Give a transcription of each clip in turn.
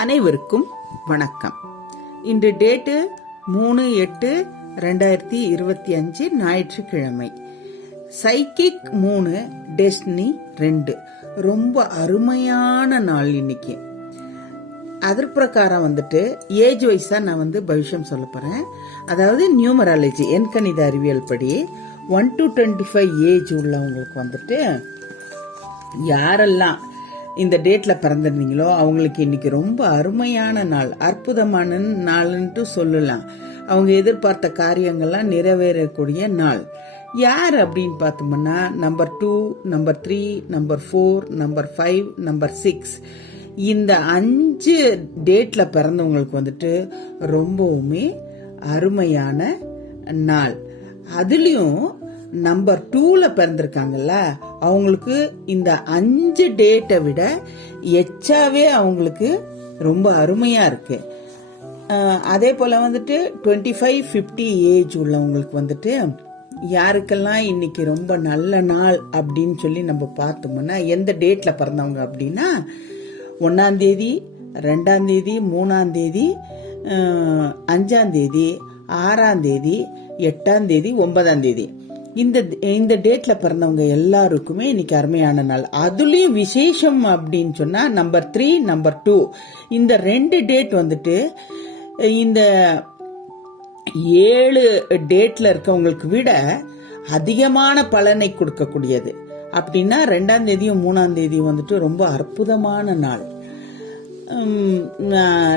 அனைவருக்கும் வணக்கம். இன்று டேட்டு மூணு எட்டு ரெண்டாயிரத்தி இருபத்தி அஞ்சு ஞாயிற்றுக்கிழமை. சைக்கிக் மூணு டெஸ்னி ரெண்டு. ரொம்ப அருமையான நாள் இன்னைக்கு. அதற்கு பிரகாரம் வந்துட்டு ஏஜ் வைஸா நான் வந்து பவிஷ்யம் சொல்ல போறேன். அதாவது நியூமராலஜி எண்கணித அறிவியல் படி one to twenty five age உள்ளவங்களுக்கு வந்துட்டு யாரெல்லாம் இந்த டேட்ல பிறந்திருந்தீங்களோ அவங்களுக்கு இன்னைக்கு ரொம்ப அருமையான நாள் அற்புதமான நாள்ன்ட்டு சொல்லலாம். அவங்க எதிர்பார்த்த காரியங்கள்லாம் நிறைவேறக்கூடிய நாள். யார் அப்படின்னு பார்த்தோம்னா number two number three number four number five number six இந்த அஞ்சு டேட்ல பிறந்தவங்களுக்கு வந்துட்டு ரொம்பவுமே அருமையான நாள். அதுலயும் நம்பர் டூல பிறந்திருக்காங்கல்ல அவங்களுக்கு இந்த அஞ்சு டேட்டை விட எச்சாவே அவங்களுக்கு ரொம்ப அருமையா இருக்கு. அதே போல வந்துட்டு டுவெண்ட்டி ஃபைவ் ஃபிஃப்டி ஏஜ் உள்ளவங்களுக்கு வந்துட்டு யாருக்கெல்லாம் இன்னைக்கு ரொம்ப நல்ல நாள் அப்படின்னு சொல்லி நம்ம பார்த்தோம்னா எந்த டேட்ல பிறந்தவங்க அப்படின்னா ஒன்னாம் தேதி ரெண்டாம் தேதி மூணாம் தேதி ஒன்பதாந்தேதி இந்த இந்த டேட்ல பிறந்தவங்க எல்லாருக்குமே இன்னைக்கு அருமையான நாள். அதுலயும் விசேஷம் அப்படின்னு சொன்னா நம்பர் த்ரீ நம்பர் டூ இந்த ரெண்டு டேட் வந்துட்டு இந்த ஏழு டேட்ல இருக்கவங்களுக்கு விட அதிகமான பலனை கொடுக்கக்கூடியது. அப்படின்னா ரெண்டாம் தேதியும் மூணாம் தேதியும் வந்துட்டு ரொம்ப அற்புதமான நாள்.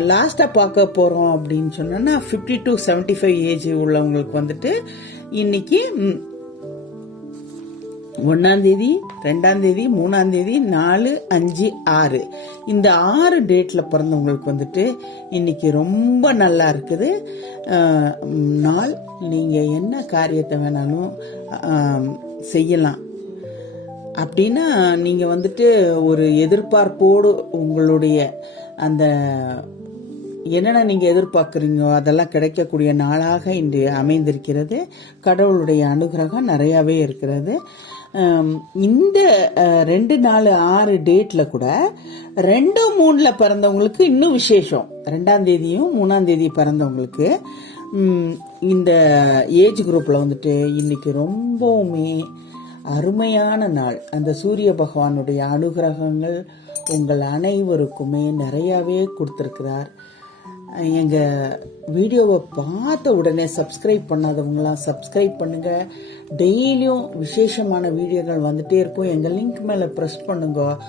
லாஸ்டா பார்க்க போறோம் அப்படின்னு சொன்னோன்னா fifty to seventy five age உள்ளவங்களுக்கு வந்துட்டு இன்னைக்கு ம், ஒன்னாம் தேதி ரெண்டாம் தேதி மூணாம் தேதி நாலு அஞ்சு ஆறு. இந்த ஆறு டேட்ல பிறந்தவங்களுக்கு வந்துட்டு இன்னைக்கு ரொம்ப நல்லா இருக்குது. நாள் நீங்க என்ன காரியத்தை வேணாலும் செய்யலாம். அப்படின்னா நீங்க வந்துட்டு ஒரு எதிர்பார்ப்போடு உங்களுடைய அந்த என்னென்ன நீங்கள் எதிர்பார்க்குறீங்களோ அதெல்லாம் கிடைக்கக்கூடிய நாளாக இன்று அமைந்திருக்கிறது. கடவுளுடைய அனுகிரகம் நிறையாவே இருக்கிறது. இந்த ரெண்டு நாலு ஆறு டேட்ல கூட ரெண்டு மூணுல பிறந்தவங்களுக்கு இன்னும் விசேஷம். ரெண்டாம் தேதியும் மூணாம் தேதி பிறந்தவங்களுக்கு. இந்த ஏஜ் குரூப்ல வந்துட்டு இன்னைக்கு ரொம்பவுமே அருமையான நாள். அந்த சூரிய பகவானுடைய அனுகிரகங்கள் உங்கள் அனைவருக்குமே நிறையாவே கொடுத்துருக்கிறார். எங்கள் வீடியோவை பார்த்த உடனே சப்ஸ்கிரைப் பண்ணாதவங்களாம் சப்ஸ்கிரைப் பண்ணுங்கள் டெய்லியும் விசேஷமான வீடியோகள் வந்துகிட்டே இருக்கும். எங்கள் லிங்க் மேலே ப்ரெஸ் பண்ணுங்க.